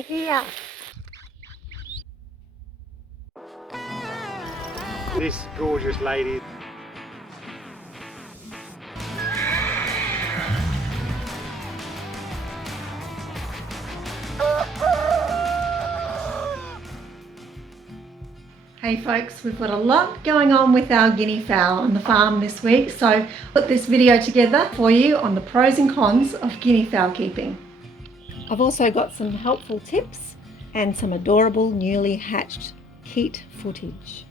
in here. This gorgeous lady. Hey folks, we've got a lot going on with our guinea fowl on the farm this week, so I put this video together for you on the pros and cons of guinea fowl keeping. I've also got some helpful tips and some adorable newly hatched Keet footage.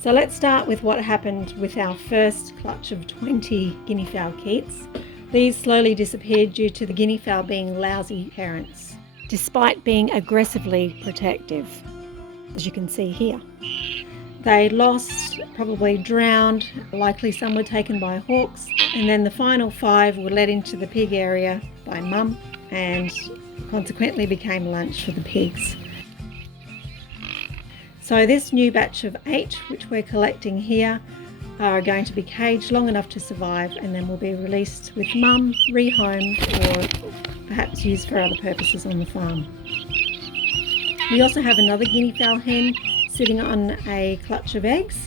So let's start with what happened with our first clutch of 20 guinea fowl Keets. These slowly disappeared due to the guinea fowl being lousy parents, despite being aggressively protective, as you can see here. They lost, probably drowned, likely some were taken by hawks, and then the final 5 were led into the pig area by mum and consequently became lunch for the pigs. So this new batch of 8, which we're collecting here, are going to be caged long enough to survive and then will be released with mum, rehomed, or perhaps used for other purposes on the farm. We also have another guinea fowl hen sitting on a clutch of eggs,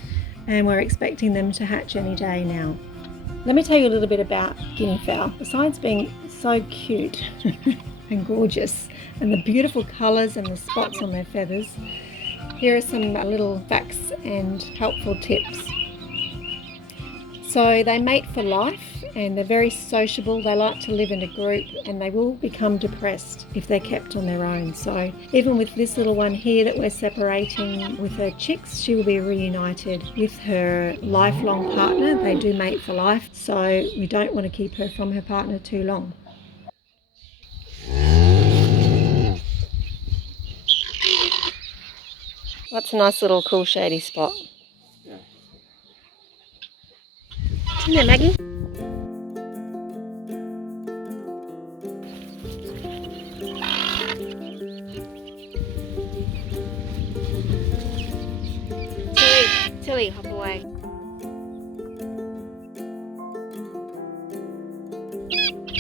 and we're expecting them to hatch any day now. Let me tell you a little bit about guinea fowl. Besides being so cute and gorgeous, and the beautiful colours and the spots on their feathers, here are some little facts and helpful tips. So they mate for life and they're very sociable. They like to live in a group, and they will become depressed if they're kept on their own. So even with this little one here that we're separating with her chicks, she will be reunited with her lifelong partner. They do mate for life, so we don't want to keep her from her partner too long. That's a nice little cool shady spot. Yeah. In there, Maggie. Tilly, hop away.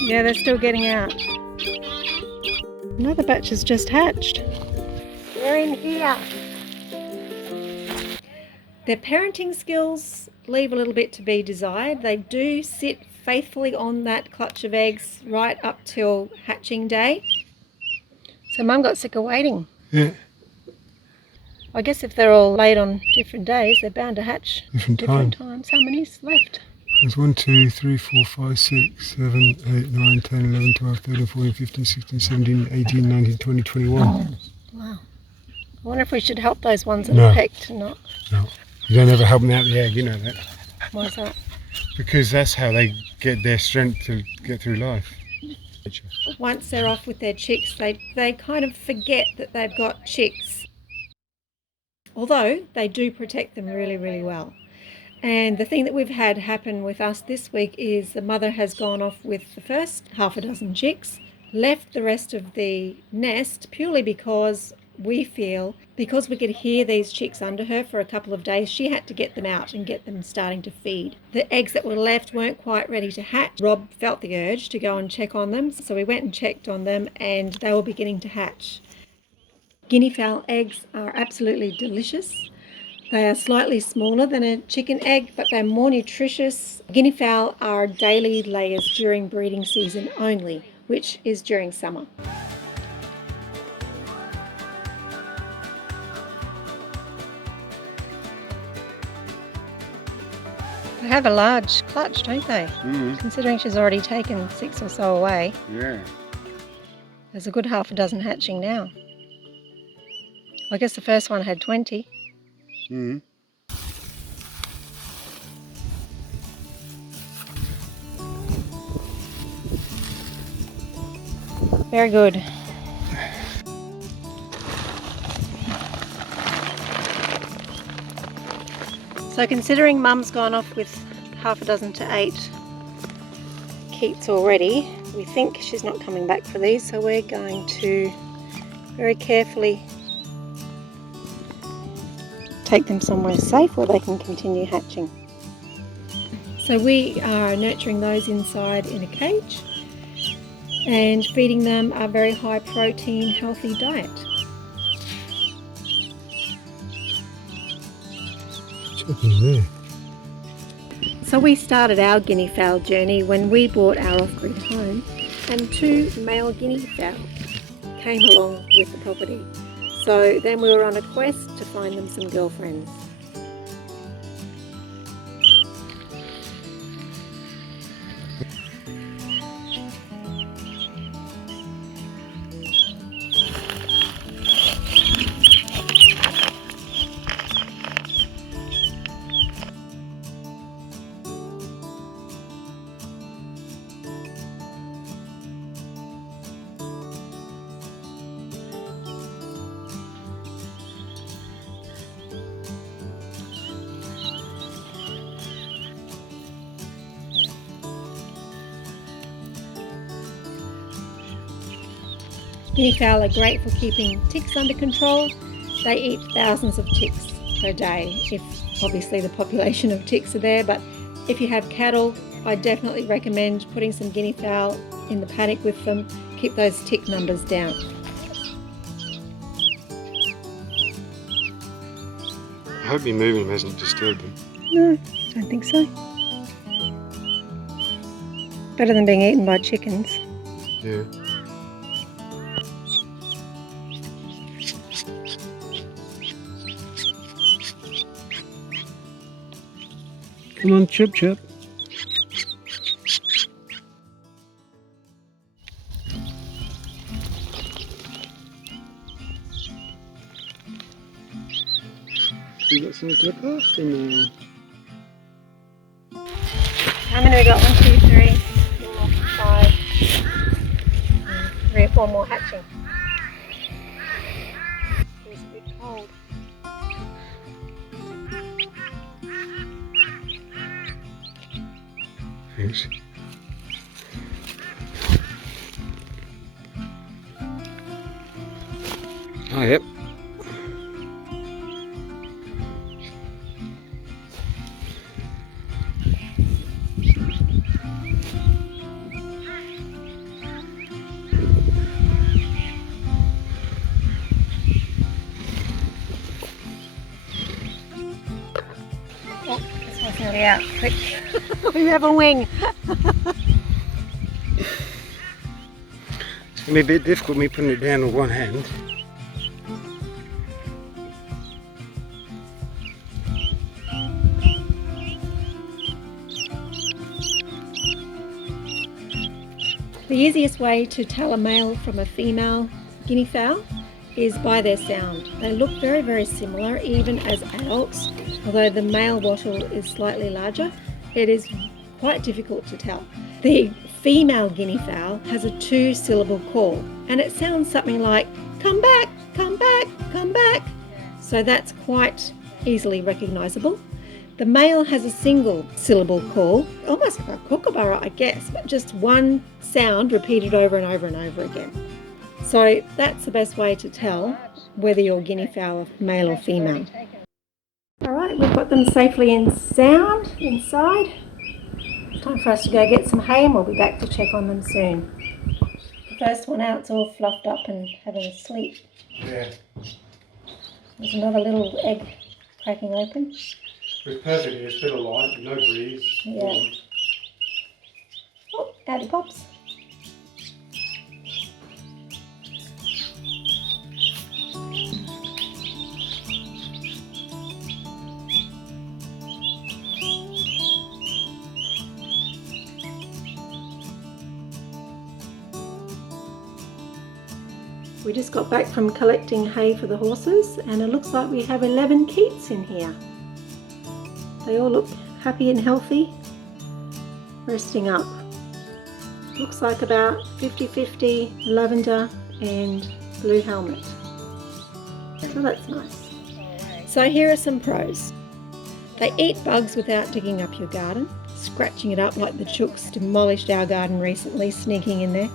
Yeah, they're still getting out. Another batch has just hatched. They're in here. Their parenting skills leave a little bit to be desired. They do sit faithfully on that clutch of eggs right up till hatching day. So Mum got sick of waiting. Yeah. I guess if they're all laid on different days, they're bound to hatch Different times. How many's left? There's 1, 2, 3, 4, 5, 6, 7, 8, 9, 10, 11, 12, 13, 14, 15, 16, 17, 18, 19, 20, 21. Wow. I wonder if we should help those ones that No. are pecked or not. No. You don't ever help them out the egg, you know that. Why's that? Because that's how they get their strength to get through life. Once they're off with their chicks, they kind of forget that they've got chicks. Although they do protect them really, really well. And the thing that we've had happen with us this week is the mother has gone off with the first half a dozen chicks, left the rest of the nest purely because we feel, because we could hear these chicks under her for a couple of days, she had to get them out and get them starting to feed. The eggs that were left weren't quite ready to hatch. Rob felt the urge to go and check on them, so we went and checked on them and they were beginning to hatch. Guinea fowl eggs are absolutely delicious. They are slightly smaller than a chicken egg, but they're more nutritious. Guinea fowl are daily layers during breeding season only, which is during summer. They have a large clutch, don't they? Considering she's already taken 6 or so away. Yeah. There's a good half a dozen hatching now. I guess the first one had 20. Very good. So considering Mum's gone off with half a dozen to 8 Keets already, we think she's not coming back for these, so we're going to very carefully take them somewhere safe where they can continue hatching. So we are nurturing those inside in a cage, and feeding them a very high protein, healthy diet. What's happening there? So we started our guinea fowl journey when we bought our off-grid home, and 2 male guinea fowl came along with the property. So then we were on a quest to find them some girlfriends. Guinea fowl are great for keeping ticks under control. They eat thousands of ticks per day, if obviously the population of ticks are there, but if you have cattle, I definitely recommend putting some guinea fowl in the paddock with them, keep those tick numbers down. I hope me moving them hasn't disturbed them. No, I don't think so. Better than being eaten by chickens. Yeah. Come on, chip chip. You got something to look after now. How many we got? 1, 2, 3, 4, 5, 3 or 4 more hatching. It's a bit cold. Thanks. Oh, yep. Oh, this one's nearly out. Quick. We have a wing. It's going to be a bit difficult me putting it down with one hand. The easiest way to tell a male from a female guinea fowl is by their sound. They look very, very similar even as adults, although the male wattle is slightly larger. It is quite difficult to tell. The female guinea fowl has a 2-syllable call, and it sounds something like, come back, come back, come back. So that's quite easily recognisable. The male has a 1-syllable call, almost like a kookaburra, I guess, but just one sound repeated over and over and over again. So that's the best way to tell whether your guinea fowl are male or female. All right, we've got them safely inside. It's time for us to go get some hay, and we'll be back to check on them soon. The first one out's all fluffed up and having a sleep. Yeah. There's another little egg cracking open. It's perfect, it's a bit of light, no breeze. Yeah. Oh, out he pops. We just got back from collecting hay for the horses, and it looks like we have 11 Keets in here. They all look happy and healthy, resting up. Looks like about 50-50 lavender and blue helmet. So that's nice. So here are some pros. They eat bugs without digging up your garden, scratching it up like the chooks demolished our garden recently, sneaking in there.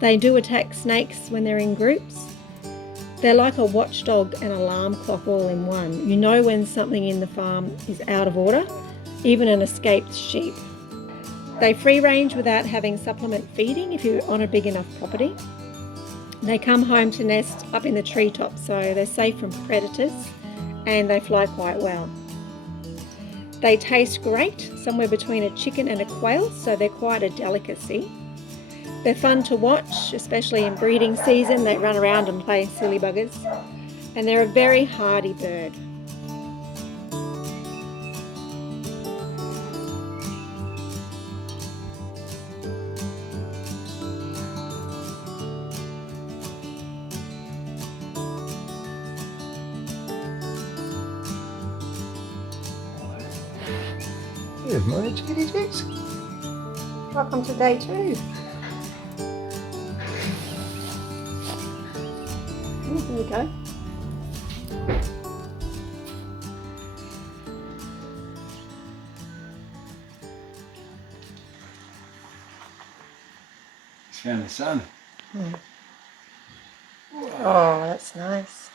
They do attack snakes when they're in groups. They're like a watchdog and alarm clock all in one. You know when something in the farm is out of order, even an escaped sheep. They free range without having supplement feeding if you're on a big enough property. They come home to nest up in the treetops, so they're safe from predators and they fly quite well. They taste great, somewhere between a chicken and a quail, so they're quite a delicacy. They're fun to watch, especially in breeding season. They run around and play silly buggers. And they're a very hardy bird. Here's my chitty chicks. Welcome to day 2. Here we go. He's found the sun. Oh, that's nice.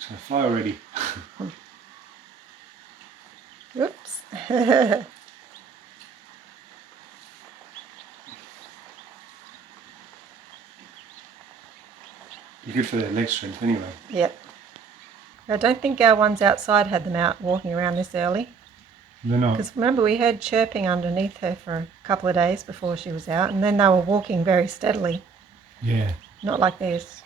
So fly already. Oops. You're good for their leg strength anyway. Yep. I don't think our ones outside had them out walking around this early. They're not. Because remember, we heard chirping underneath her for a couple of days before she was out, and then they were walking very steadily. Yeah. Not like this.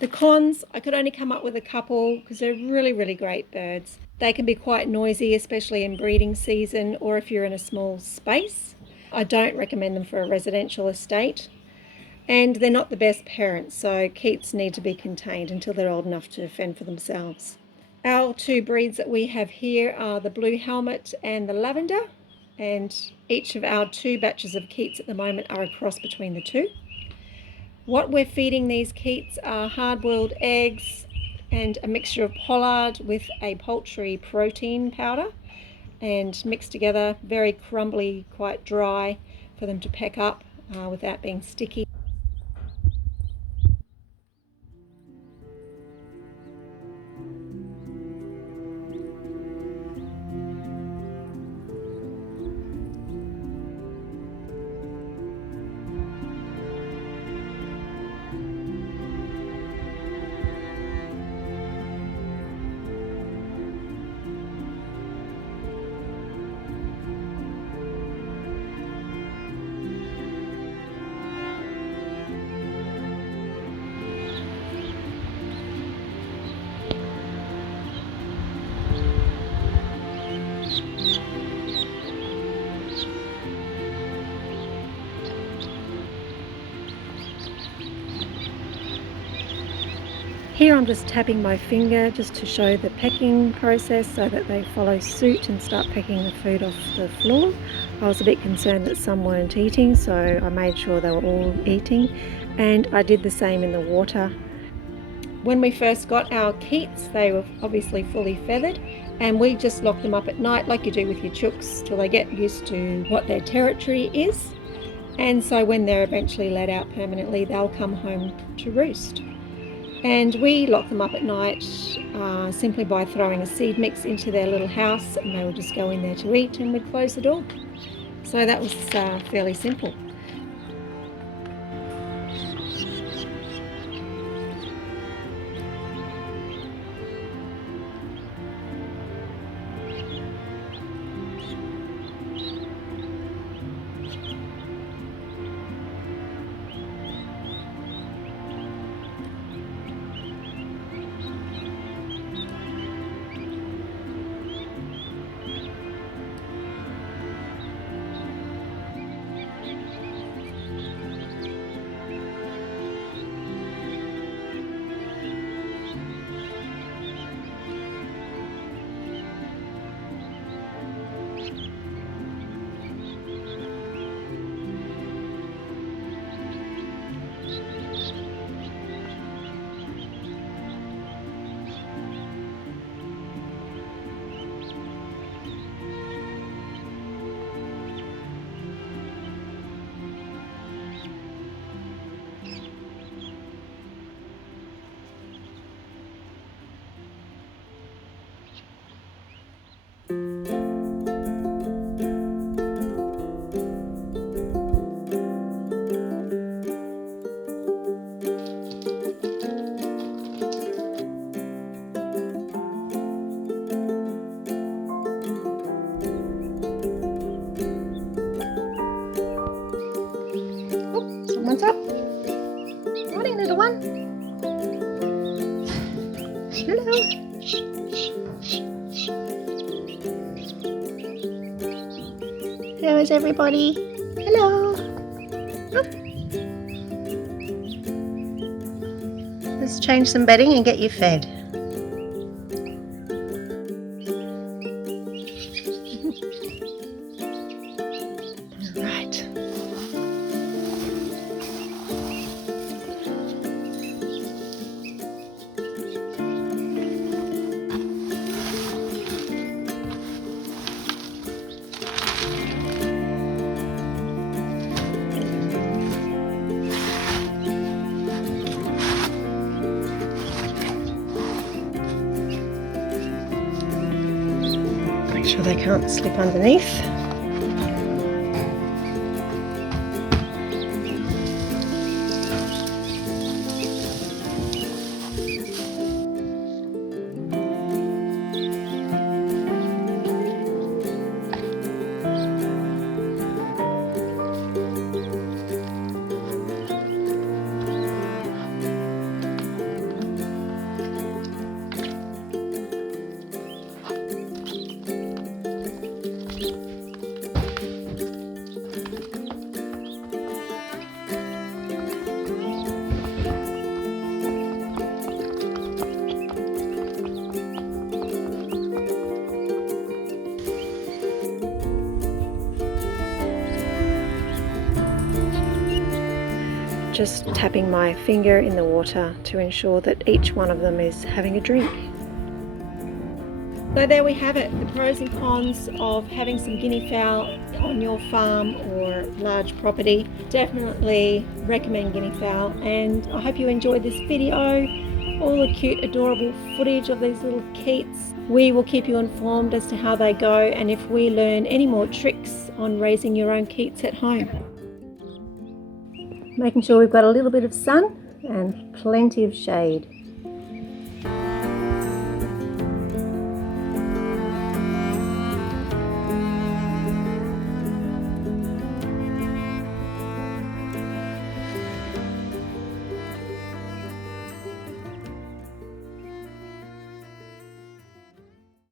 The cons, I could only come up with a couple because they're really, really great birds. They can be quite noisy, especially in breeding season or if you're in a small space. I don't recommend them for a residential estate. And they're not the best parents, so Keets need to be contained until they're old enough to fend for themselves. Our 2 breeds that we have here are the blue helmet and the lavender, and each of our 2 batches of Keets at the moment are a cross between the 2. What we're feeding these Keets are hard-boiled eggs and a mixture of pollard with a poultry protein powder, and mixed together, very crumbly, quite dry for them to peck up without being sticky. Here I'm just tapping my finger just to show the pecking process so that they follow suit and start pecking the food off the floor. I was a bit concerned that some weren't eating, so I made sure they were all eating, and I did the same in the water. When we first got our Keets, they were obviously fully feathered, and we just lock them up at night like you do with your chooks till they get used to what their territory is. And so when they're eventually let out permanently, they'll come home to roost. And we lock them up at night simply by throwing a seed mix into their little house, and they would just go in there to eat, and we'd close the door. So that was fairly simple. Someone's up. Morning, little one. Hello. How is everybody? Hello. Oh. Let's change some bedding and get you fed. All right. Make sure they can't slip underneath. Just tapping my finger in the water to ensure that each one of them is having a drink. So there we have it, the pros and cons of having some guinea fowl on your farm or large property. Definitely recommend guinea fowl, and I hope you enjoyed this video. All the cute, adorable footage of these little Keets. We will keep you informed as to how they go and if we learn any more tricks on raising your own Keets at home. Making sure we've got a little bit of sun and plenty of shade.